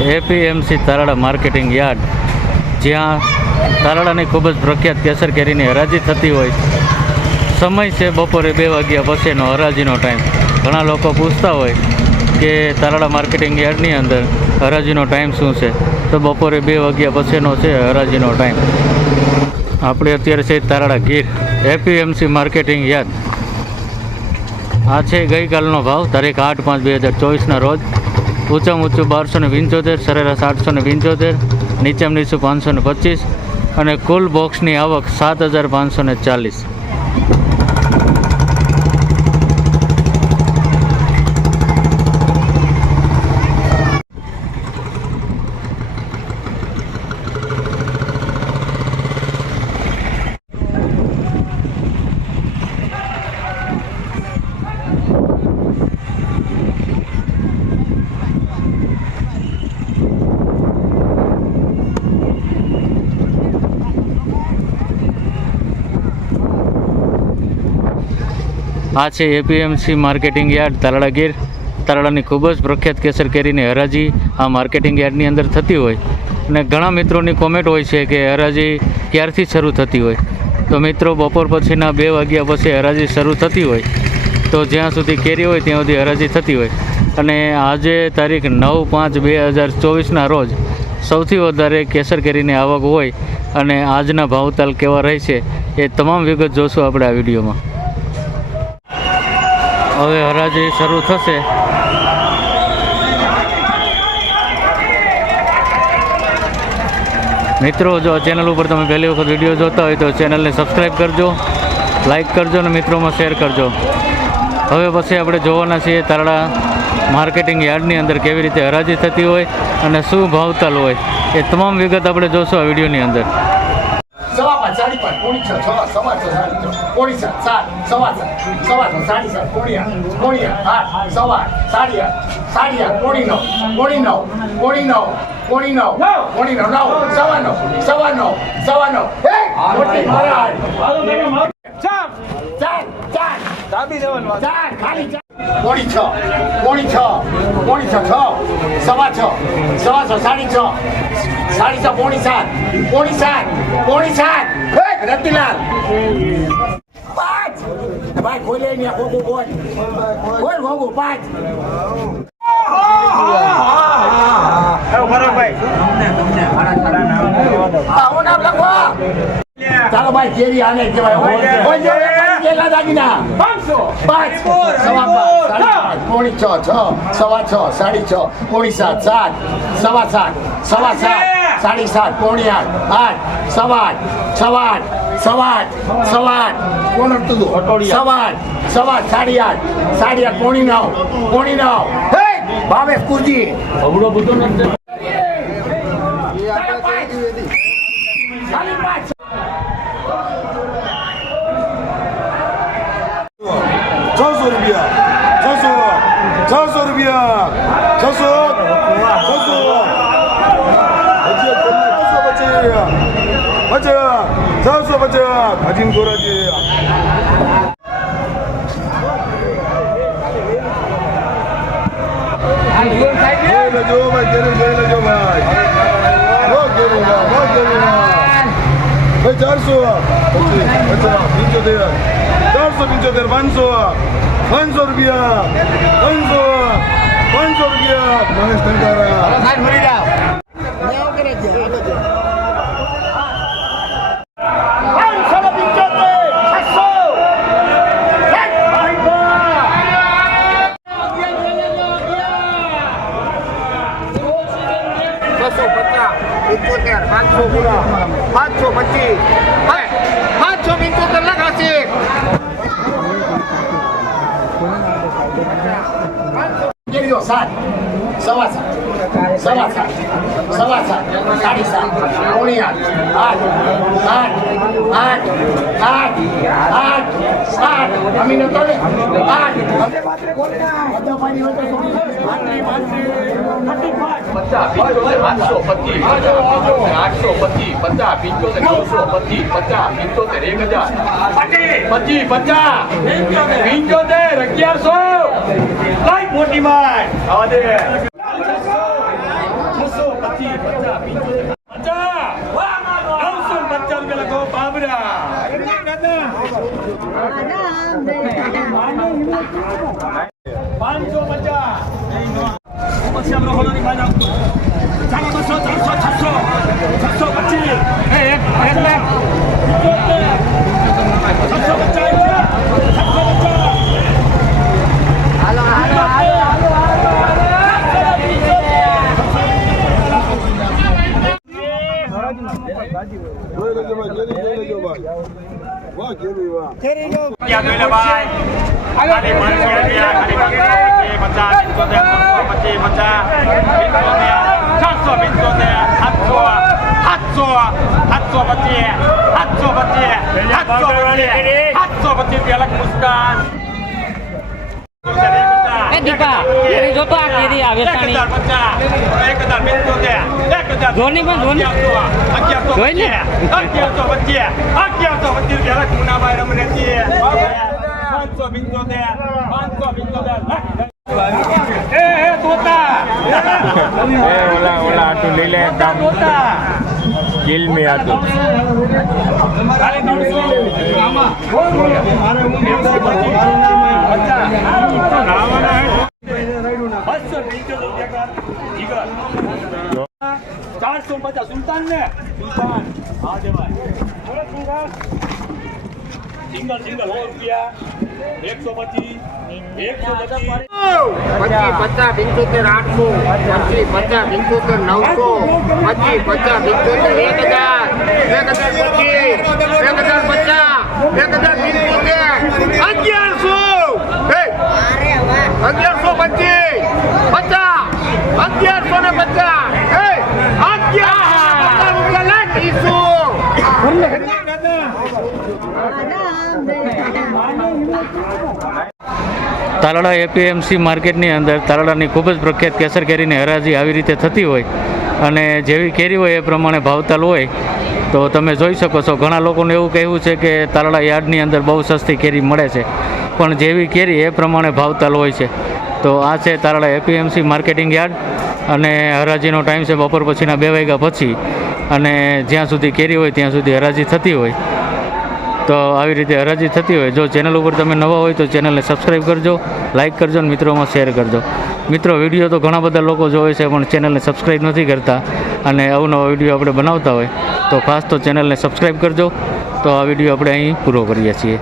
APMC તારાડા marketing yard. જ્યાં તારાડાની ખૂબ જ પ્રખ્યાત કેસર કેરીની હરાજી થતી હોય. સમય છે બપોરે બે વાગ્યા પછીનો હરાજીનો ટાઈમ. ઘણા લોકો પૂછતા હોય કે તારાડા માર્કેટિંગ યાર્ડની અંદર હરાજીનો ટાઈમ શું છે? તો બપોરે બે વાગ્યા પછીનો છે હરાજીનો ટાઈમ. આપણે અત્યારે છે Talala Gir, APMC marketing yard. આ છે ગઈકાલનો ભાવ, તારીખ આઠ પાંચ બે હજાર ચોવીસના રોજ. ઊંચામાં ઊંચું બારસો ને પંચોતેર, સરેરાશ આઠસો ને પંચોતેર નીચામાં નીચું પાંચસો ને પચીસ, અને કુલ બોક્સની આવક સાત હજાર પાંચસો ને ચાલીસ. આ છે APMC marketing yard Talala Gir. તાલાળાની ખૂબ જ પ્રખ્યાત કેસર કેરીની હરાજી આ માર્કેટિંગ યાર્ડની અંદર થતી હોય. અને ઘણા મિત્રોની કોમેન્ટ હોય છે કે હરાજી ક્યારથી શરૂ થતી હોય. તો મિત્રો, બપોર પછીના બે વાગ્યા પછી હરાજી શરૂ થતી હોય. તો જ્યાં સુધી કેરી હોય ત્યાં સુધી હરાજી થતી હોય. અને આજે તારીખ નવ પાંચ બે હજાર ચોવીસના રોજ સૌથી વધારે કેસર કેરીની આવક હોય અને આજના ભાવતાલ કેવા રહે છે એ તમામ વિગત જોશું આપણે આ વિડીયોમાં. હવે હરાજી શરૂ થશે. મિત્રો, જો ચેનલ ઉપર તમે પહેલી વખત વીડિયો જોતા હોય તો ચેનલને સબસ્ક્રાઈબ કરજો લાઈક કરજો અને મિત્રોમાં શેર કરજો. હવે પછી આપણે જોવાના છીએ તારડા માર્કેટિંગ યાર્ડની અંદર કેવી રીતે હરાજી થતી હોય અને શું ભાવતાલ હોય. એ તમામ વિગત આપણે જોશું આ વિડીયોની અંદર. પોણી સાત સાત સવા સાત સવા છ સાડી સાત પોણી આઠ પોણી આઠ આઠ સવા સાડી આઠ સાડી આઠ પોણી નવ પોણી નવ પોણી નવ પોણી નવ પોણી નવ નવ સવા નવ સવા નવ સવા નવ. મોટી મહારાજ. ચાર ચાર ચાર ચાર ખાલી ચાર પોણી છ પોણી છ પોણી છ છ. સવા છ સવા છ સાડી છ. સાડી છ પોણી સાત પોણી સાત પોણી સાત. રતિલાલ. ભાઈ ખોલે ને ખોખું કોઈ બોલ ખોખું પાંચ. ચાલો ભાઈ કેરી આને કહેવાય. દાગીના. પાંચ. સવા પાંચ સાડી પાંચ. પોણી છ છ. સવા છ સાડી છ. પોણી સાત સાત. સવા સાત સવા સાત. સાડી સાત પોણી આઠ આઠ. સવા આઠ સવા આઠ. સવા આઠ કોણ હતું સવા આઠ સવા આઠ સાડી આઠ સાડી આઠ પોણી નવ પોણી નવ. હે ભાવેશ કુરજી. સાડી પાંચ છસો રૂપિયા છસો છસો રૂપિયા છસો છસો છસો પચાસ હાજીન ગોરાજી. જોઈ લેજો ભાઈ કેરી જોઈ લેજો ભાઈ. ભાઈ ચારસો પંચોતેર. ચારસો પંચોતેર પાંચસો પાંચસો રૂપિયા પાંચસો પાંચસો રૂપિયા. મહેશ ટંકારા પચાસ પાંચસો પાંચસો. પચીસ પાંચસો પંચોતેર લખાશે સાત, સવા સાત સવા સાત સવા સાત, સાડી સાત પોણી આઠ આઠ આઠ આઠ આઠ આઠ આઠ અમીનો તો ને આઠ આઠસો પચીસ આઠસો પચીસ પચાસ પિંચોતેર નવસો પચીસ પચાસ પિંચોતેર અગિયારસો મોટી માય આવા દે બસો પચીસ પચાસ પંચોતેર પચાસ નવસો પચાસ રૂપિયા લખો બાબરા પાંચસો પચાસ પછી આપણે હોલોની બાજુ આવતું. ચાલો બસો ત્રણસો છસો છસો પચીસ એ એક એક લાખ પંચોતેર. છસો પચાસ રૂપિયા. છસો પચાસ જોઈ લેજો ભાઈ કેરી જોઈ લેજો ભાઈ વાહ કેરી વાહ ક્યાં જોઈ લે ભાઈ ખાલી પાંચસો રૂપિયા ખાલી પાંચસો પચીસ પચાસ છસો પચીસ છસો પંચોતેર સાતસો સાતસો સાતસો પચીસ સાતસો પચીસ સાતસો પચીસ સાતસો પચીસ રૂપિયા લખ મુસ્કાન જોની પણ જોની. અગિયારસો. અગિયારસો પચીસ અગિયારસો પચીસ રૂપિયા મુનાભાઈ રમને છીએ પાંચસો પંચોતેર પાંચસો પંચોતેર એ એ તોતા એ, ઓલા ઓલા આટું લઈ લે તોતા તોતા કિલમી આટું ચારસો પચાસ સુલતાન ને સુલતાન. હા દેવાય સિંગલ સિંગલ, સો રૂપિયા. એકસો પચીસ એકસો પચીસ પચીસ. પચાસ પંચોતેર આઠસો. પચીસ પચાસ પંચોતેર નવસો. પચીસ પચાસ પંચોતેર એક હજાર. એક હજાર પચીસ એક હજાર પચાસ એક હજાર પંચોતેર. અગિયારસો હે! અગિયારસો પચીસ પચાસ અગિયારસો ને પચાસ હે! અગિયારસો ને પચાસ રૂપિયા લાગીશું તાલાળા એપીએમસી માર્કેટની અંદર તાલાળાની ખૂબ જ પ્રખ્યાત કેસર કેરીની હરાજી આવી રીતે થતી હોય અને જેવી કેરી હોય એ પ્રમાણે ભાવતાલ હોય, તો તમે જોઈ શકો છો, ઘણા લોકોને એવું કહેવું છે કે તાલાળા યાર્ડની અંદર બહુ સસ્તી કેરી મળે છે, પણ જેવી કેરી એ પ્રમાણે ભાવતાલ હોય છે. તો આ છે તાલાળા એપીએમસી માર્કેટિંગ યાર્ડ અને હરાજીનો ટાઈમ છે બપોર પછીના બે વાગ્યા પછી અને જ્યાં સુધી કેરી હોય ત્યાં સુધી હરાજી થતી હોય. તો આવી રીતે હરાજી થતી હોય, જો ચેનલ ઉપર તમે નવા હોય તો ચેનલને સબસ્ક્રાઈબ કરજો લાઇક કરજો અને મિત્રોમાં શેર કરજો. મિત્રો વીડિયો તો ઘણા બધા લોકો જોવે છે, પણ ચેનલને સબસ્ક્રાઈબ નથી કરતા. અને અવનવા વીડિયો આપણે બનાવતા હોય, તો ખાસ તો ચેનલને સબસ્ક્રાઈબ કરજો. તો આ વીડિયો આપણે અહીં પૂરો કરીએ છીએ.